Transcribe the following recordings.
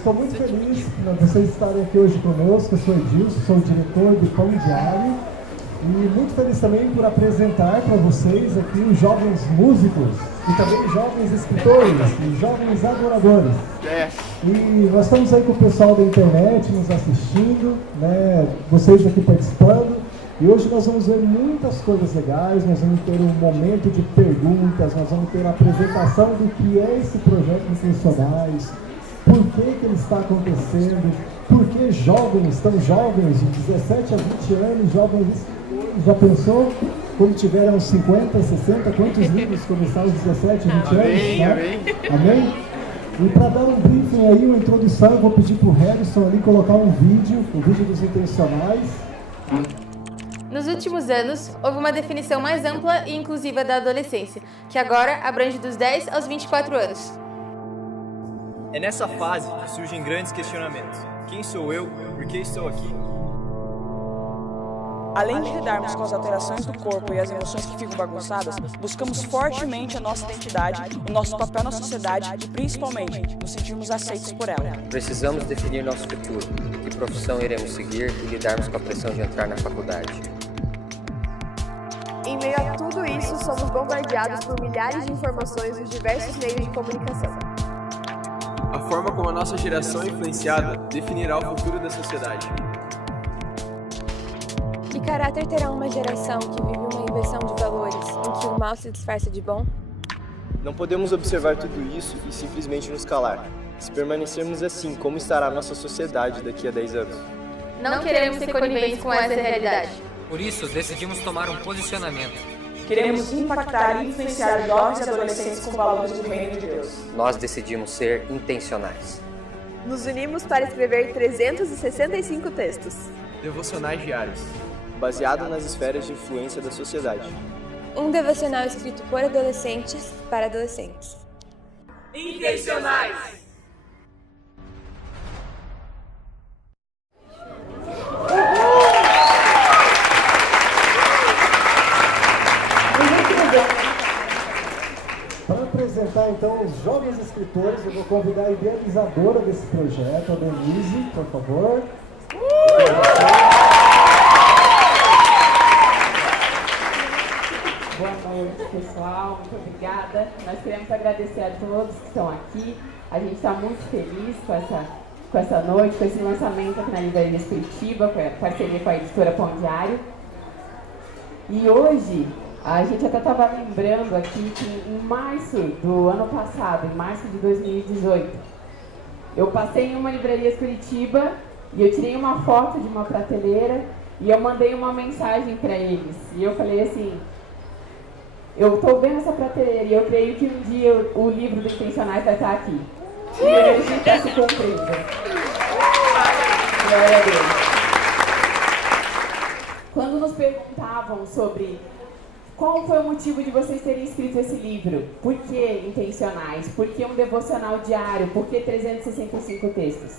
Estou muito feliz por vocês estarem aqui hoje conosco. Eu sou Edilson, sou o diretor do Pão Diário. E muito feliz também por apresentar para vocês aqui os jovens músicos e também jovens escritores e jovens adoradores. E nós estamos aí com o pessoal da internet nos assistindo, né? Vocês aqui participando. E hoje nós vamos ver muitas coisas legais, nós vamos ter um momento de perguntas, nós vamos ter a apresentação do que é esse projeto Intencionais, por que ele está acontecendo, por que jovens, tão jovens, de 17 a 20 anos, jovens escritores, já pensou quando tiveram 50, 60, quantos livros começaram aos 17, 20 anos? Né? Amém? E para dar um briefing aí, uma introdução, eu vou pedir para o Harrison ali colocar um vídeo, o vídeo dos Intencionais. Nos últimos anos, houve uma definição mais ampla e inclusiva da adolescência, que agora abrange dos 10 aos 24 anos. É nessa fase que surgem grandes questionamentos. Quem sou eu? Por que estou aqui? Além de lidarmos com as alterações do corpo e as emoções que ficam bagunçadas, buscamos fortemente a nossa identidade, o nosso papel na sociedade e, principalmente, nos sentirmos aceitos por ela. Precisamos definir nosso futuro, que profissão iremos seguir e lidarmos com a pressão de entrar na faculdade. Em meio a tudo isso, somos bombardeados por milhares de informações nos diversos meios de comunicação. A forma como a nossa geração é influenciada definirá o futuro da sociedade. Que caráter terá uma geração que vive uma inversão de valores, em que o mal se disfarça de bom? Não podemos observar tudo isso e simplesmente nos calar. Se permanecermos assim, como estará a nossa sociedade daqui a 10 anos? Não queremos ser coniventes com essa realidade. Por isso, decidimos tomar um posicionamento. Queremos impactar e influenciar jovens e adolescentes com valores do reino de Deus. Nós decidimos ser intencionais. Nos unimos para escrever 365 textos. Devocionais diários, baseado nas esferas de influência da sociedade. Um devocional escrito por adolescentes para adolescentes. Intencionais! Para apresentar então os jovens escritores, eu vou convidar a idealizadora desse projeto, a Denise, por favor. Boa noite, pessoal. Muito obrigada. Nós queremos agradecer a todos que estão aqui. A gente está muito feliz com essa noite, com esse lançamento aqui na Livraria Curitiba, com a parceria com a editora Pão Diário. E hoje, a gente até estava lembrando aqui que em março do ano passado, em março de 2018, eu passei em uma livraria Curitiba e eu tirei uma foto de uma prateleira e eu mandei uma mensagem para eles. E eu falei assim: eu estou vendo essa prateleira e eu creio que um dia o livro do Intencionais vai estar aqui. E hoje está se cumprindo. Glória a Deus. Quando nos perguntavam sobre qual foi o motivo de vocês terem escrito esse livro, por que Intencionais, por que um devocional diário, por que 365 textos?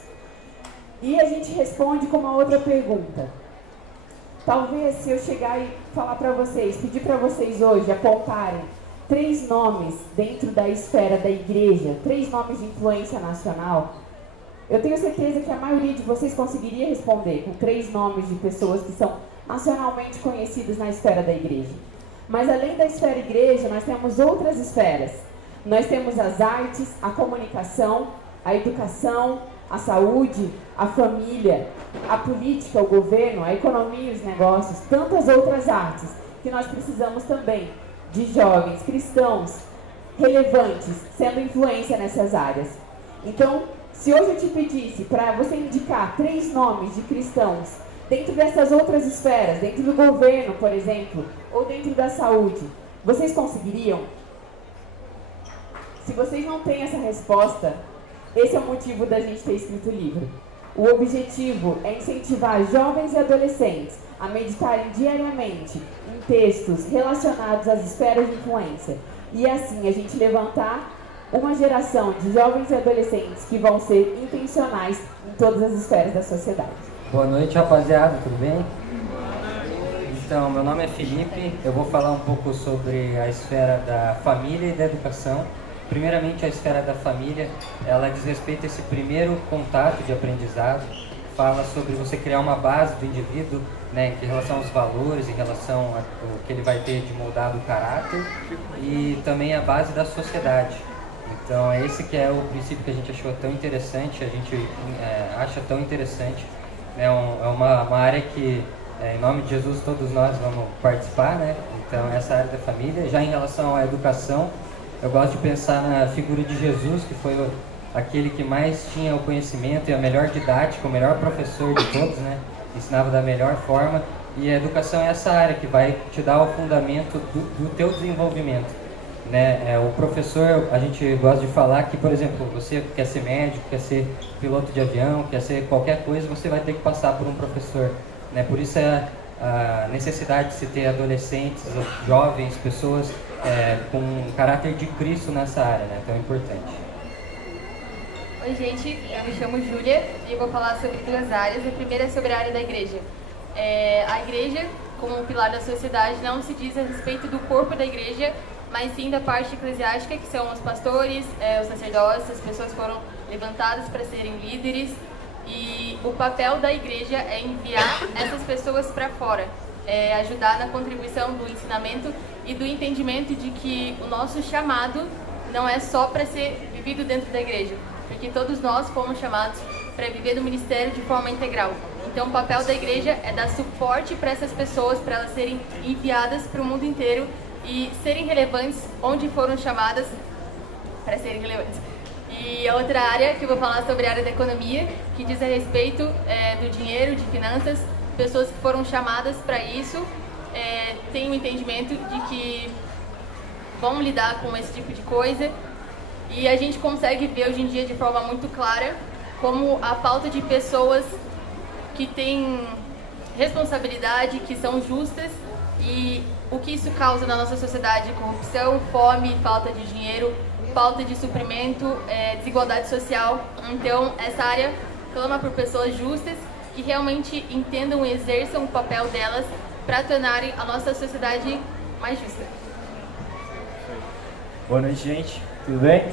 E a gente responde com uma outra pergunta. Talvez se eu chegar e falar para vocês, pedir para vocês hoje apontarem 3 nomes dentro da esfera da igreja, 3 nomes de influência nacional, eu tenho certeza que a maioria de vocês conseguiria responder com 3 nomes de pessoas que são nacionalmente conhecidas na esfera da igreja. Mas além da esfera igreja, nós temos outras esferas. Nós temos as artes, a comunicação, a educação, a saúde, a família, a política, o governo, a economia e os negócios, tantas outras artes que nós precisamos também de jovens cristãos relevantes, sendo influência nessas áreas. Então, se hoje eu te pedisse para você indicar 3 nomes de cristãos dentro dessas outras esferas, dentro do governo, por exemplo, ou dentro da saúde, vocês conseguiriam? Se vocês não têm essa resposta, esse é o motivo da gente ter escrito o livro. O objetivo é incentivar jovens e adolescentes a meditarem diariamente em textos relacionados às esferas de influência e assim a gente levantar uma geração de jovens e adolescentes que vão ser intencionais em todas as esferas da sociedade. Boa noite, rapaziada, tudo bem? Então, meu nome é Felipe, eu vou falar um pouco sobre a esfera da família e da educação. primeiramente a esfera da família, ela diz respeito a esse primeiro contato de aprendizado, fala sobre você criar uma base do indivíduo, né, em relação aos valores, em relação ao que ele vai ter de moldado o caráter, e também a base da sociedade. Então esse que é o princípio que a gente achou tão interessante, a gente acha tão interessante. É uma área que, em nome de Jesus, todos nós vamos participar, né? Então essa área da família. Já em relação à educação, eu gosto de pensar na figura de Jesus, que foi aquele que mais tinha o conhecimento e a melhor didática, o melhor professor de todos, né? Ensinava da melhor forma, e a educação é essa área que vai te dar o fundamento do teu desenvolvimento, né? O professor, a gente gosta de falar que, por exemplo, você quer ser médico, quer ser piloto de avião, quer ser qualquer coisa, você vai ter que passar por um professor, né? Por isso é a necessidade de se ter adolescentes, jovens, pessoas com um caráter de Cristo nessa área, né? Tão importante. Oi gente, eu me chamo Júlia e vou falar sobre duas áreas. A primeira é sobre a área da igreja. A igreja, como um pilar da sociedade, não se diz a respeito do corpo da igreja, mas sim da parte eclesiástica, que são os pastores, os sacerdotes, as pessoas foram levantadas para serem líderes, e o papel da igreja é enviar essas pessoas para fora, ajudar na contribuição do ensinamento e do entendimento de que o nosso chamado não é só para ser vivido dentro da igreja, porque todos nós fomos chamados para viver no ministério de forma integral. Então o papel da igreja é dar suporte para essas pessoas, para elas serem enviadas para o mundo inteiro e serem relevantes onde foram chamadas para serem relevantes. E a outra área que eu vou falar sobre a área da economia, que diz a respeito do dinheiro, de finanças, pessoas que foram chamadas para isso, têm o entendimento de que vão lidar com esse tipo de coisa. E a gente consegue ver hoje em dia de forma muito clara como a falta de pessoas que têm responsabilidade, que são justas, e o que isso causa na nossa sociedade: corrupção, fome, falta de dinheiro, falta de suprimento, desigualdade social. Então essa área clama por pessoas justas que realmente entendam e exerçam o papel delas para tornarem a nossa sociedade mais justa. Boa noite, gente. Tudo bem?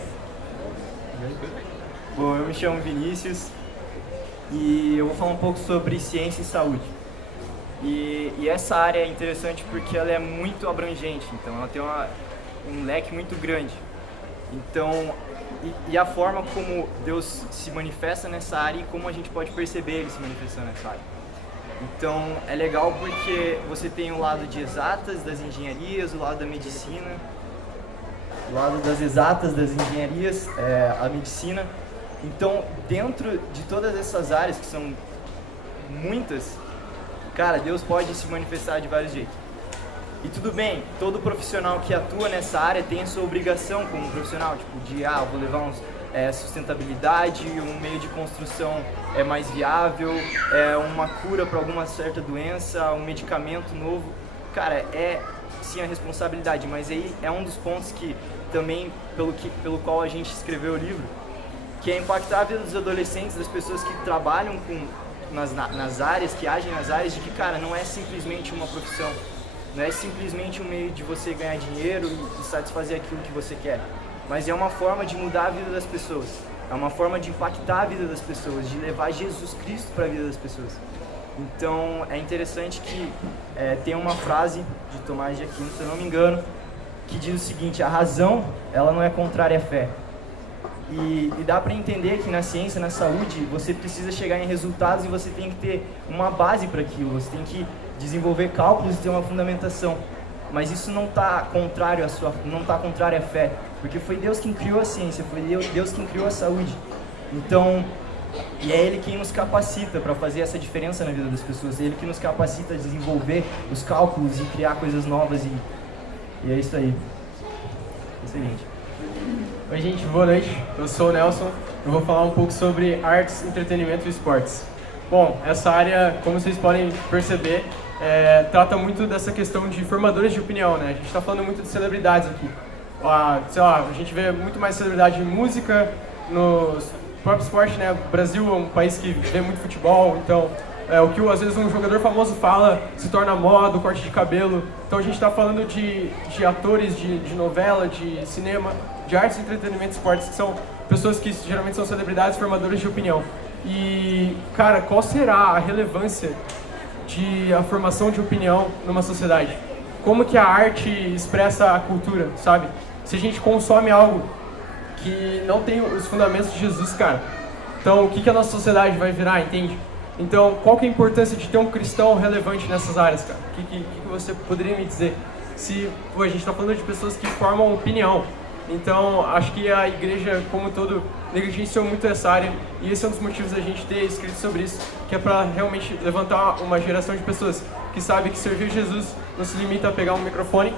Bom, eu me chamo Vinícius e eu vou falar um pouco sobre ciência e saúde. E essa área é interessante porque ela é muito abrangente, então ela tem um leque muito grande. Então, e a forma como Deus se manifesta nessa área e como a gente pode perceber Ele se manifestando nessa área. Então, é legal porque você tem o lado de exatas, das engenharias, o lado da medicina. Do lado das exatas, das engenharias, a medicina. Então, dentro de todas essas áreas, que são muitas, cara, Deus pode se manifestar de vários jeitos. E tudo bem, todo profissional que atua nessa área tem a sua obrigação como profissional, tipo, eu vou levar sustentabilidade, um meio de construção mais viável, uma cura para alguma certa doença, um medicamento novo. Cara, sim a responsabilidade, mas aí é um dos pontos que também, pelo qual a gente escreveu o livro, que é impactar a vida dos adolescentes, das pessoas que trabalham nas áreas, que agem nas áreas, de que, cara, não é simplesmente uma profissão, não é simplesmente um meio de você ganhar dinheiro e satisfazer aquilo que você quer, mas é uma forma de mudar a vida das pessoas, é uma forma de impactar a vida das pessoas, de levar Jesus Cristo para a vida das pessoas. Então é interessante que tem uma frase de Tomás de Aquino, se eu não me engano, que diz o seguinte: a razão, ela não é contrária à fé. E dá para entender que na ciência, na saúde, você precisa chegar em resultados e você tem que ter uma base para aquilo, você tem que desenvolver cálculos e ter uma fundamentação. Mas isso não está contrário à fé, porque foi Deus quem criou a ciência, foi Deus quem criou a saúde. Então, e é Ele quem nos capacita para fazer essa diferença na vida das pessoas, é Ele que nos capacita a desenvolver os cálculos e criar coisas novas, e é isso aí. É o seguinte. Oi gente, boa noite, eu sou o Nelson, eu vou falar um pouco sobre artes, entretenimento e esportes. Bom, essa área, como vocês podem perceber, trata muito dessa questão de formadores de opinião, né? A gente está falando muito de celebridades aqui. Sei lá, a gente vê muito mais celebridade em música, no próprio esporte, né? O Brasil é um país que vê muito futebol, então o que às vezes um jogador famoso fala se torna moda, o corte de cabelo. Então a gente está falando de atores de novela, de cinema, de artes, entretenimento e esportes, que são pessoas que geralmente são celebridades, formadores de opinião. E, cara, qual será a relevância de a formação de opinião numa sociedade? Como que a arte expressa a cultura, sabe? Se a gente consome algo que não tem os fundamentos de Jesus, cara, então o que a nossa sociedade vai virar, entende? Então, qual que é a importância de ter um cristão relevante nessas áreas, cara? O que você poderia me dizer? Se a gente está falando de pessoas que formam opinião, então acho que a igreja como um todo negligenciou muito essa área, e esse é um dos motivos da gente ter escrito sobre isso, que é para realmente levantar uma geração de pessoas que sabe que servir Jesus não se limita a pegar um microfone,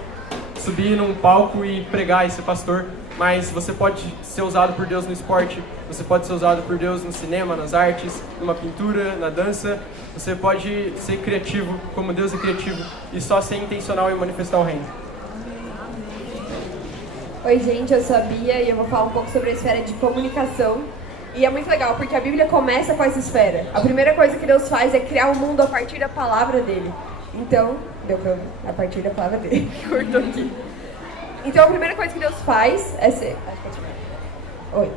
subir num palco e pregar e ser pastor, mas você pode ser usado por Deus no esporte, você pode ser usado por Deus no cinema, nas artes, numa pintura, na dança, você pode ser criativo como Deus é criativo e só ser intencional em manifestar o reino. Oi gente, eu sou a Bia e eu vou falar um pouco sobre a esfera de comunicação. E é muito legal, porque a Bíblia começa com essa esfera. A primeira coisa que Deus faz é criar o mundo a partir da palavra dele. Então, deu pra ouvir? A partir da palavra dele, cortou aqui. Então a primeira coisa que Deus faz é ser... Oi.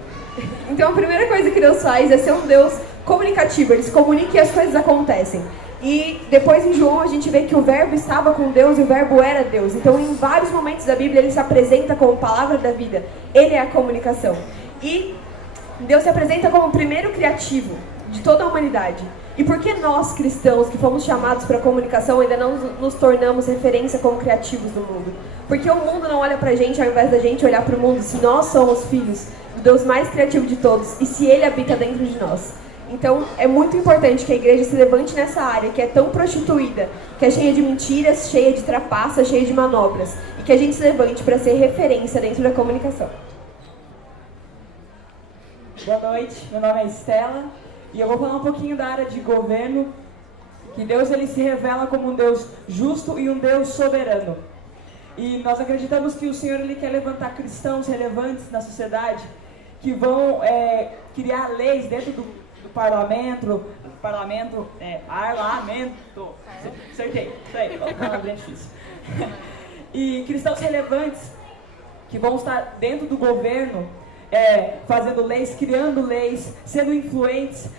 Então a primeira coisa que Deus faz é ser um Deus comunicativo, ele se comunica e as coisas acontecem. E depois em João a gente vê que o verbo estava com Deus e o verbo era Deus. Então em vários momentos da Bíblia ele se apresenta como palavra da vida. Ele é a comunicação. E Deus se apresenta como o primeiro criativo de toda a humanidade. E por que nós cristãos que fomos chamados para a comunicação ainda não nos tornamos referência como criativos do mundo? Porque o mundo não olha pra gente ao invés da gente olhar para o mundo, se nós somos filhos do Deus mais criativo de todos e se Ele habita dentro de nós. Então, é muito importante que a igreja se levante nessa área que é tão prostituída, que é cheia de mentiras, cheia de trapaças, cheia de manobras. E que a gente se levante para ser referência dentro da comunicação. Boa noite, meu nome é Estela e eu vou falar um pouquinho da área de governo, que Deus ele se revela como um Deus justo e um Deus soberano. E nós acreditamos que o Senhor ele quer levantar cristãos relevantes na sociedade que vão criar leis dentro do parlamento, parlamento. Acertei, isso aí, é difícil. E cristãos relevantes que vão estar dentro do governo, fazendo leis, criando leis, sendo influentes,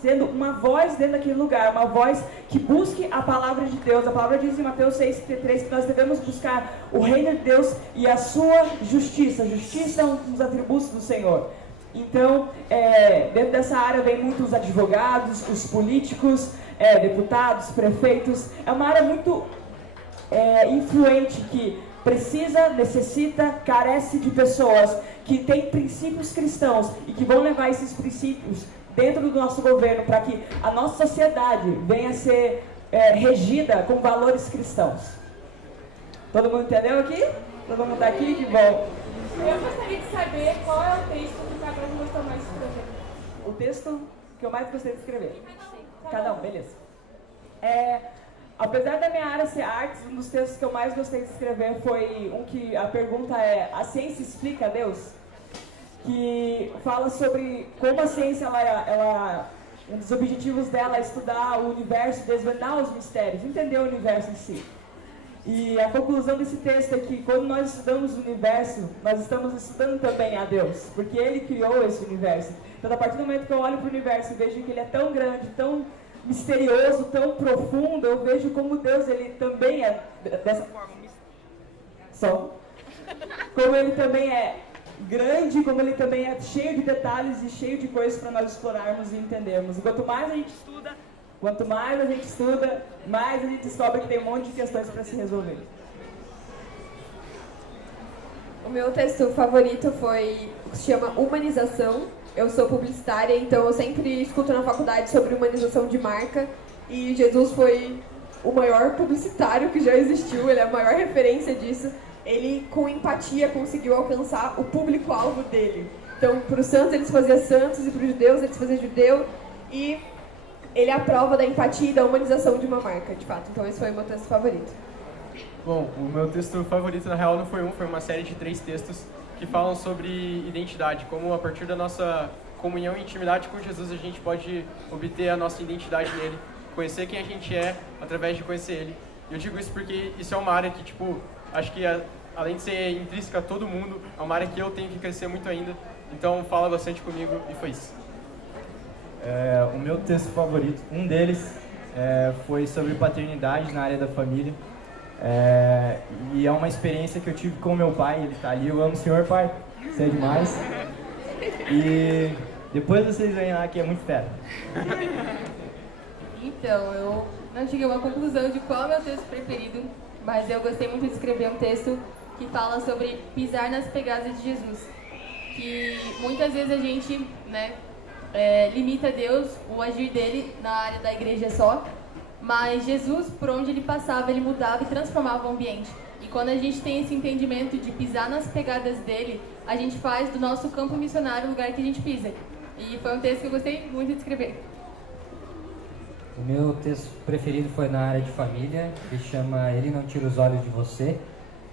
sendo uma voz dentro daquele lugar, uma voz que busque a palavra de Deus. A palavra diz em Mateus 6,33 que nós devemos buscar o reino de Deus e a sua justiça. Justiça é um dos atributos do Senhor. Então, dentro dessa área vem muitos advogados, os políticos, deputados, prefeitos. É uma área muito influente que precisa, necessita, carece de pessoas que têm princípios cristãos e que vão levar esses princípios dentro do nosso governo para que a nossa sociedade venha a ser regida com valores cristãos. Todo mundo entendeu aqui? Todo mundo está aqui? Que bom! Eu gostaria de saber qual é o texto que cada um gostou mais de escrever. O texto que eu mais gostei de escrever? Cada um, beleza. Apesar da minha área ser artes, um dos textos que eu mais gostei de escrever foi um que a pergunta é: a ciência explica Deus? Que fala sobre como a ciência, um dos objetivos dela é estudar o universo, desvendar os mistérios, entender o universo em si. E a conclusão desse texto é que quando nós estudamos o universo, nós estamos estudando também a Deus, porque Ele criou esse universo. Então, a partir do momento que eu olho para o universo e vejo que ele é tão grande, tão misterioso, tão profundo, eu vejo como Deus ele também é dessa forma. Como Ele também é grande, como Ele também é cheio de detalhes e cheio de coisas para nós explorarmos e entendermos. E quanto mais a gente estuda, mais a gente descobre que tem um monte de questões para se resolver. O meu texto favorito se chama Humanização. Eu sou publicitária, então eu sempre escuto na faculdade sobre humanização de marca. E Jesus foi o maior publicitário que já existiu, ele é a maior referência disso. Ele, com empatia, conseguiu alcançar o público-alvo dele. Então, para os santos, ele se fazia santos, e para os judeus, ele se fazia judeu. E ele é a prova da empatia e da humanização de uma marca, de fato. Então, esse foi o meu texto favorito. Bom, o meu texto favorito, na real, não foi foi uma série de 3 textos que falam sobre identidade, como a partir da nossa comunhão e intimidade com Jesus, a gente pode obter a nossa identidade nele, conhecer quem a gente é através de conhecer ele. E eu digo isso porque isso é uma área que, tipo, acho que além de ser intrínseca a todo mundo, é uma área que eu tenho que crescer muito ainda. Então fala bastante comigo e foi isso. O meu texto favorito, um deles, foi sobre paternidade na área da família. E é uma experiência que eu tive com meu pai, ele tá ali, eu amo o senhor, pai, você é demais. E depois vocês verem lá que é muito fera. Então, eu não cheguei a uma conclusão de qual é o meu texto preferido, mas eu gostei muito de escrever um texto que fala sobre pisar nas pegadas de Jesus. Que muitas vezes a gente, né, limita Deus, o agir dele na área da igreja só, mas Jesus, por onde ele passava, ele mudava e transformava o ambiente. E quando a gente tem esse entendimento de pisar nas pegadas dele, a gente faz do nosso campo missionário o lugar que a gente pisa. E foi um texto que eu gostei muito de escrever. O meu texto preferido foi na área de família, que chama Ele Não Tira os Olhos de Você,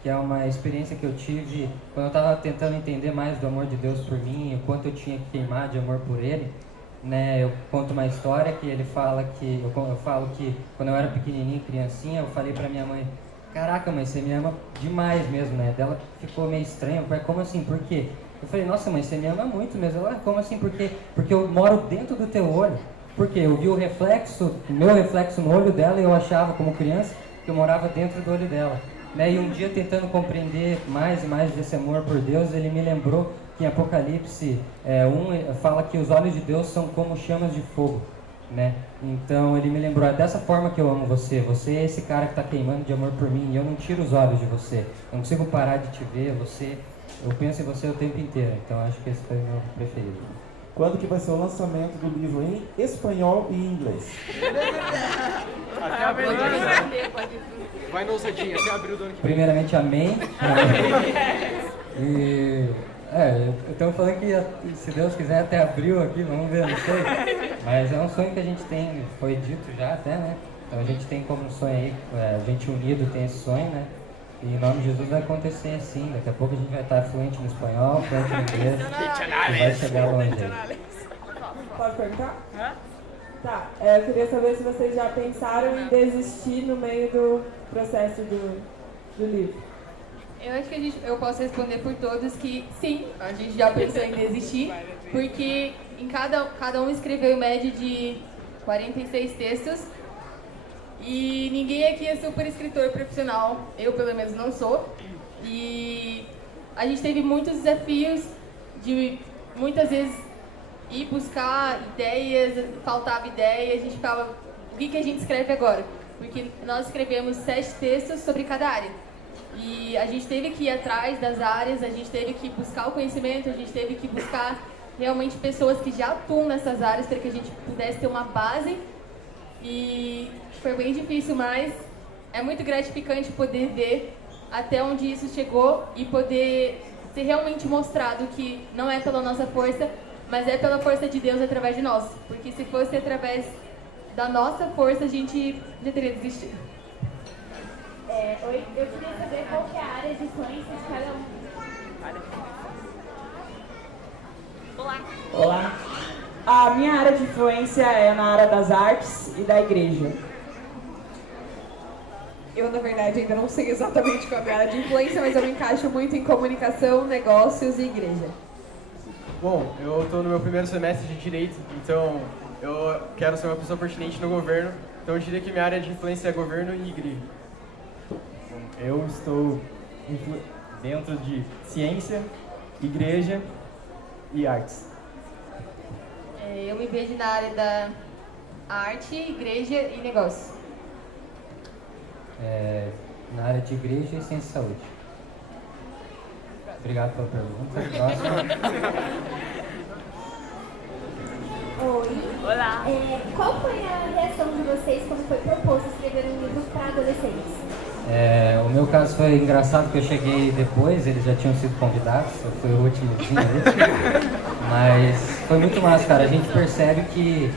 que é uma experiência que eu tive quando eu estava tentando entender mais do amor de Deus por mim, o quanto eu tinha que queimar de amor por Ele. Né, eu conto uma história que ele fala que eu falo que quando eu era pequenininho, criancinha, eu falei pra minha mãe: caraca, mãe, você me ama demais mesmo, né? Dela ficou meio estranho, como assim, por quê? Eu falei: nossa, mãe, você me ama muito mesmo. Ela: como assim, por quê? Porque eu moro dentro do teu olho. Por quê? Eu vi o meu reflexo no olho dela e eu achava, como criança, que eu morava dentro do olho dela. Né? E um dia, tentando compreender mais e mais desse amor por Deus, ele me lembrou que em Apocalipse 1 fala que os olhos de Deus são como chamas de fogo, né? Então ele me lembrou: é dessa forma que eu amo você. Você é esse cara que está queimando de amor por mim e eu não tiro os olhos de você. Eu não consigo parar de te ver. Eu penso em você o tempo inteiro. Então acho que esse foi o meu preferido. Quando que vai ser o lançamento do livro em espanhol e inglês? Até abril. Vai no ousadinho, até abril do ano que vem. Primeiramente, amém. E estamos falando que, se Deus quiser, até abril aqui, vamos ver, não sei. Mas é um sonho que a gente tem, foi dito já até, né? Então a gente tem como um sonho aí, a gente unido tem esse sonho, né? E em nome de Jesus vai acontecer assim. Daqui a pouco a gente vai estar fluente no espanhol, fluente no inglês. E vai chegar longe aí. Pode perguntar? Tá, eu queria saber se vocês já pensaram em desistir no meio do processo do livro. Eu acho que eu posso responder por todos que sim, a gente já pensou em desistir, porque em cada um escreveu em média de 46 textos e ninguém aqui é super escritor profissional, eu pelo menos não sou, e a gente teve muitos desafios de muitas vezes ir buscar ideias, faltava ideia, a gente ficava, o que a gente escreve agora? Porque nós escrevemos 7 textos sobre cada área. E a gente teve que ir atrás das áreas, a gente teve que buscar o conhecimento, a gente teve que buscar realmente pessoas que já atuam nessas áreas para que a gente pudesse ter uma base. E foi bem difícil, mas é muito gratificante poder ver até onde isso chegou e poder ser realmente mostrado que não é pela nossa força, mas é pela força de Deus através de nós. Porque se fosse através da nossa força, a gente já teria desistido. Oi, eu queria saber qual que é a área de influência de cada um. Olá. Olá. A minha área de influência é na área das artes e da igreja. Eu, na verdade, ainda não sei exatamente qual é a minha área de influência, mas eu me encaixo muito em comunicação, negócios e igreja. Bom, eu estou no meu primeiro semestre de Direito, então eu quero ser uma pessoa pertinente no governo, então eu diria que minha área de influência é governo e igreja. Eu estou dentro de ciência, igreja e artes. Eu me vejo na área da arte, igreja e negócio. Na área de igreja e ciência e saúde. Obrigado pela pergunta. Próxima. Oi. Olá. Qual foi a reação de vocês quando foi proposto escrever um livro para adolescentes? O meu caso foi engraçado porque eu cheguei depois, eles já tinham sido convidados, eu fui o últimozinho ali. Mas foi muito massa, cara. A gente percebe que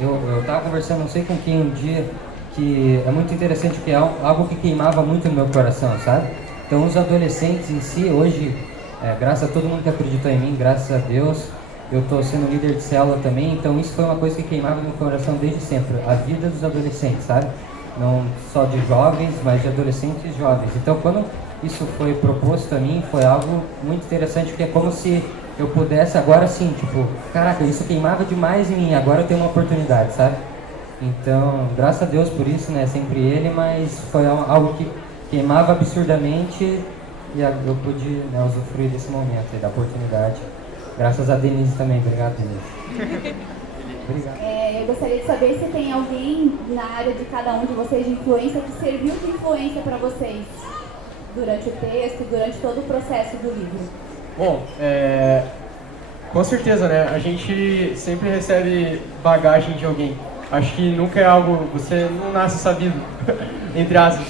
eu tava conversando, não sei com quem um dia, que é muito interessante, que é algo que queimava muito no meu coração, sabe? Então os adolescentes em si, hoje, graças a todo mundo que acreditou em mim, graças a Deus, eu estou sendo líder de célula também, então isso foi uma coisa que queimava no meu coração desde sempre, a vida dos adolescentes, sabe? Não só de jovens, mas de adolescentes e jovens. Então, quando isso foi proposto a mim, foi algo muito interessante, porque é como se eu pudesse agora sim, tipo, caraca, isso queimava demais em mim, agora eu tenho uma oportunidade, sabe? Então, graças a Deus por isso, né, sempre ele, mas foi algo que queimava absurdamente e eu pude, né, usufruir desse momento aí, da oportunidade. Graças a Denise também, obrigado, Denise. Obrigado. Eu gostaria de saber se tem alguém na área de cada um de vocês de influência que serviu de influência para vocês durante o texto, durante todo o processo do livro. Bom, com certeza, né? A gente sempre recebe bagagem de alguém. Acho que nunca é algo, você não nasce sabido, entre aspas.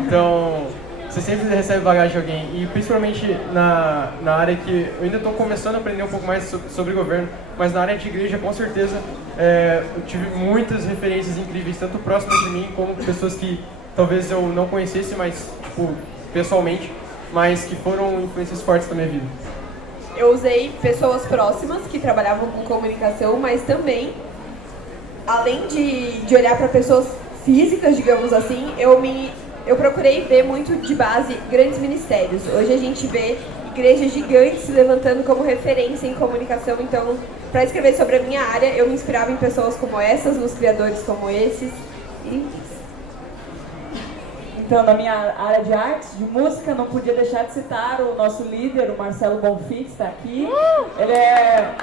Então, você sempre recebe bagagem de alguém. E principalmente na área que eu ainda estou começando a aprender um pouco mais sobre governo, mas na área de igreja, com certeza, eu tive muitas referências incríveis, tanto próximas de mim, como pessoas que talvez eu não conhecesse, mas, tipo, pessoalmente, mas que foram influências fortes na minha vida. Eu usei pessoas próximas que trabalhavam com comunicação, mas também, além de olhar para pessoas físicas, digamos assim, eu procurei ver muito de base grandes ministérios. Hoje a gente vê igrejas gigantes se levantando como referência em comunicação, então, para escrever sobre a minha área, eu me inspirava em pessoas como essas, nos criadores como esses. Então, na minha área de artes, de música, não podia deixar de citar o nosso líder, o Marcelo Bonfim, que está aqui. Ele é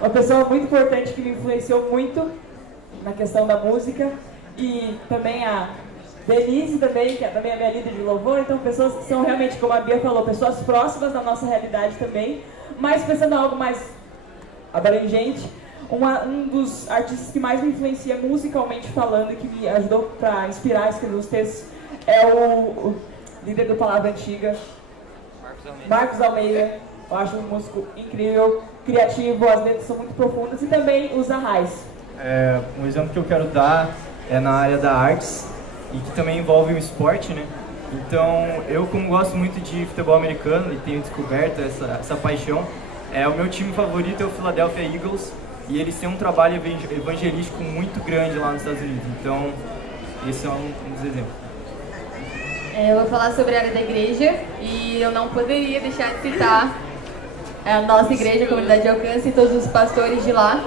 uma pessoa muito importante que me influenciou muito na questão da música. E também a Denise, também, que é também a minha líder de louvor. Então, pessoas que são realmente, como a Bia falou, pessoas próximas da nossa realidade também. Mas pensando em algo mais abrangente, um dos artistas que mais me influencia musicalmente falando e que me ajudou para inspirar a escrever os textos é o líder do Palavra Antiga, Marcos Almeida. Eu acho um músico incrível, criativo, as letras são muito profundas, e também os Arrais. Um exemplo que eu quero dar é na área da artes e que também envolve o esporte, né? Então, eu como gosto muito de futebol americano e tenho descoberto essa paixão, o meu time favorito é o Philadelphia Eagles e eles têm um trabalho evangelístico muito grande lá nos Estados Unidos. Então, esse é um dos exemplos. Eu vou falar sobre a área da igreja e eu não poderia deixar de citar a nossa igreja, a comunidade de alcance e todos os pastores de lá,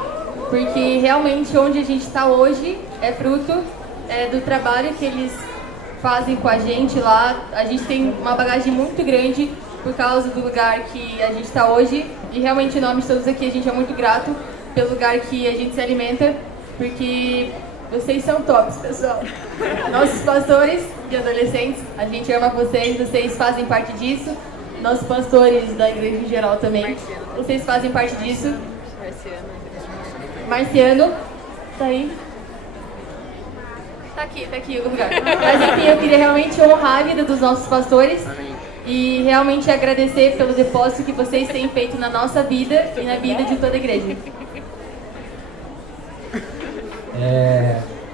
porque realmente onde a gente está hoje é fruto do trabalho que eles fazem com a gente lá. A gente tem uma bagagem muito grande por causa do lugar que a gente está hoje e realmente em nome de todos aqui a gente é muito grato pelo lugar que a gente se alimenta, porque vocês são tops, pessoal. Nossos pastores de adolescentes, a gente ama vocês fazem parte disso. Nossos pastores da igreja em geral também, vocês fazem parte disso. Marciano, tá aí? Tá aqui o lugar. Mas enfim, eu queria realmente honrar a vida dos nossos pastores e realmente agradecer pelo depósito que vocês têm feito na nossa vida e na vida de toda a igreja.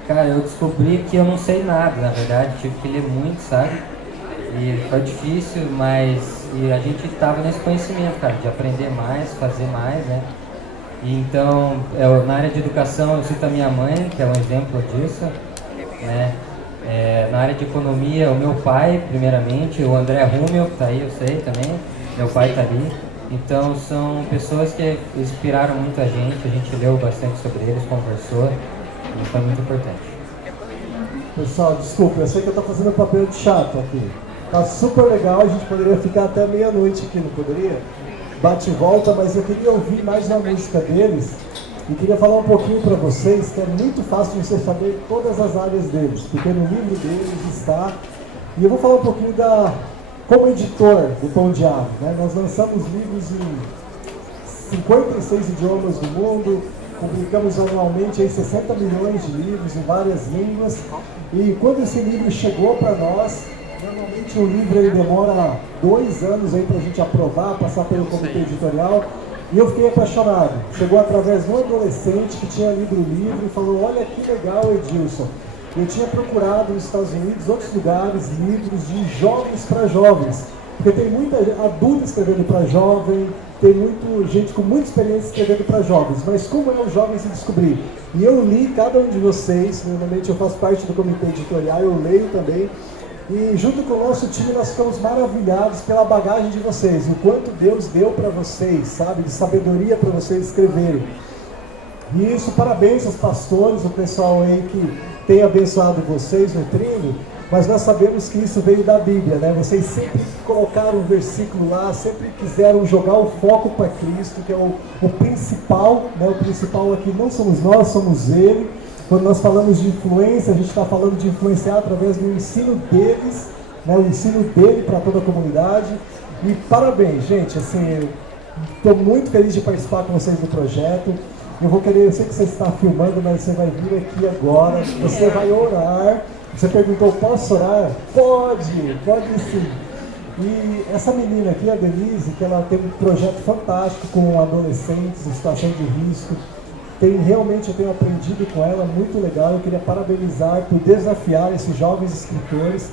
Cara, eu descobri que eu não sei nada, na verdade, tive que ler muito, sabe? E foi difícil, mas a gente tava nesse conhecimento, cara, de aprender mais, fazer mais, né? E então, na área de educação, eu cito a minha mãe, que é um exemplo disso, né? Na área de economia, o meu pai, primeiramente, o André Rúmel, que tá aí, eu sei também, meu pai tá ali. Então, são pessoas que inspiraram muito a gente leu bastante sobre eles, conversou. Foi muito importante. Pessoal, desculpa, eu sei que eu tô fazendo papel de chato aqui. Tá super legal, a gente poderia ficar até meia-noite aqui, não poderia? Bate e volta, mas eu queria ouvir mais na música deles e queria falar um pouquinho para vocês que é muito fácil você saber todas as áreas deles, porque no livro deles está. E eu vou falar um pouquinho como editor do Pão de Ave, né? Nós lançamos livros em 56 idiomas do mundo. Publicamos anualmente aí 60 milhões de livros em várias línguas. E quando esse livro chegou para nós, normalmente o livro ele demora 2 anos aí para a gente aprovar, passar pelo comitê editorial. E eu fiquei apaixonado. Chegou através de um adolescente que tinha lido o livro e falou: olha que legal, Edilson. Eu tinha procurado nos Estados Unidos, outros lugares, livros de jovens para jovens. Porque tem muita adulta escrevendo para jovem, tem muita gente com muita experiência escrevendo para jovens, mas como é o jovem se descobrir? E eu li cada um de vocês, normalmente eu faço parte do comitê editorial, eu leio também, e junto com o nosso time nós ficamos maravilhados pela bagagem de vocês, o quanto Deus deu para vocês, sabe, de sabedoria para vocês escreverem. E isso, parabéns aos pastores, o pessoal aí que tem abençoado vocês no treino, mas nós sabemos que isso veio da Bíblia, né? Vocês sempre colocaram um versículo lá, sempre quiseram jogar o foco para Cristo, que é o principal, né? O principal aqui não somos nós, somos Ele. Quando nós falamos de influência, a gente está falando de influenciar através do ensino deles, né? O ensino dele para toda a comunidade. E parabéns, gente, assim, estou muito feliz de participar com vocês do projeto. Eu sei que você está filmando, mas você vai vir aqui agora, você vai orar. Você perguntou, posso orar? Pode sim. E essa menina aqui, a Denise, que ela tem um projeto fantástico com adolescentes em situação de risco. Realmente eu tenho aprendido com ela, muito legal. Eu queria parabenizar por desafiar esses jovens escritores.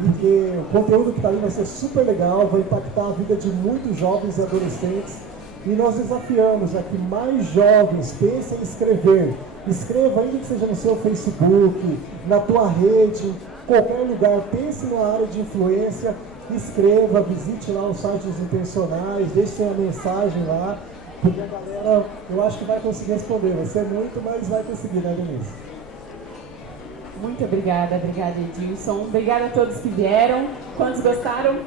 Porque o conteúdo que está ali vai ser super legal, vai impactar a vida de muitos jovens e adolescentes. E nós desafiamos a que mais jovens pensem em escrever. Escreva, ainda que seja no seu Facebook, na tua rede, qualquer lugar. Pense na área de influência, escreva, visite lá os sites intencionais, deixe a mensagem lá, porque a galera, eu acho que vai conseguir responder. Vai ser muito, mas vai conseguir, né, Denise? Muito obrigada Edilson. Obrigada a todos que vieram. Quantos gostaram? Muito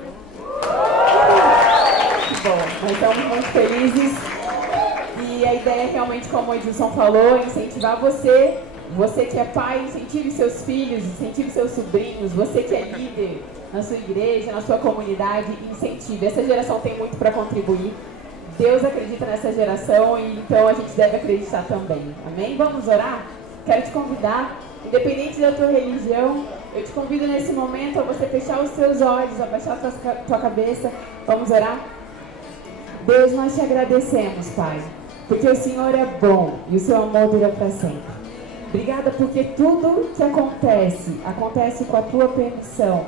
bom, nós estamos muito felizes. E a ideia é realmente, como o Edilson falou, incentivar você que é pai, incentive seus filhos, incentive seus sobrinhos, você que é líder na sua igreja, na sua comunidade, incentive. Essa geração tem muito para contribuir. Deus acredita nessa geração e então a gente deve acreditar também. Amém? Vamos orar? Quero te convidar, independente da tua religião, eu te convido nesse momento a você fechar os seus olhos, abaixar a tua cabeça. Vamos orar? Deus, nós te agradecemos, Pai, porque o Senhor é bom e o seu amor dura para sempre. Obrigada porque tudo que acontece com a tua permissão.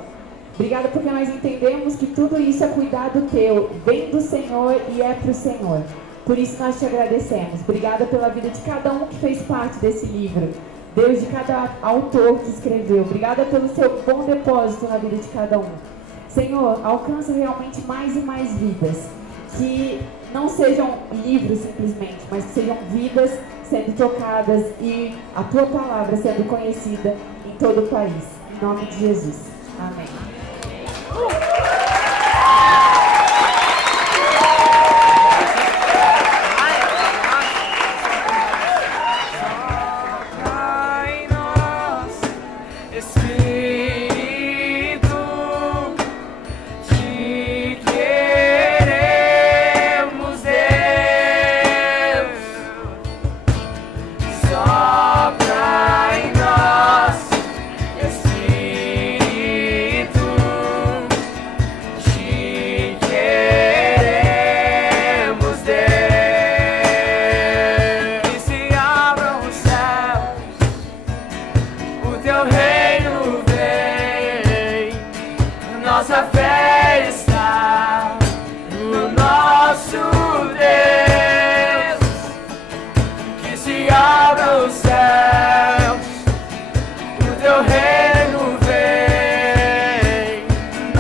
Obrigada porque nós entendemos que tudo isso é cuidado teu, vem do Senhor e é para o Senhor. Por isso nós te agradecemos. Obrigada pela vida de cada um que fez parte desse livro. Deus, de cada autor que escreveu. Obrigada pelo seu bom depósito na vida de cada um. Senhor, alcança realmente mais e mais vidas. Que não sejam livros simplesmente, mas que sejam vidas sendo tocadas e a tua palavra sendo conhecida em todo o país. Em nome de Jesus. Amém.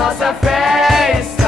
Nossa fé está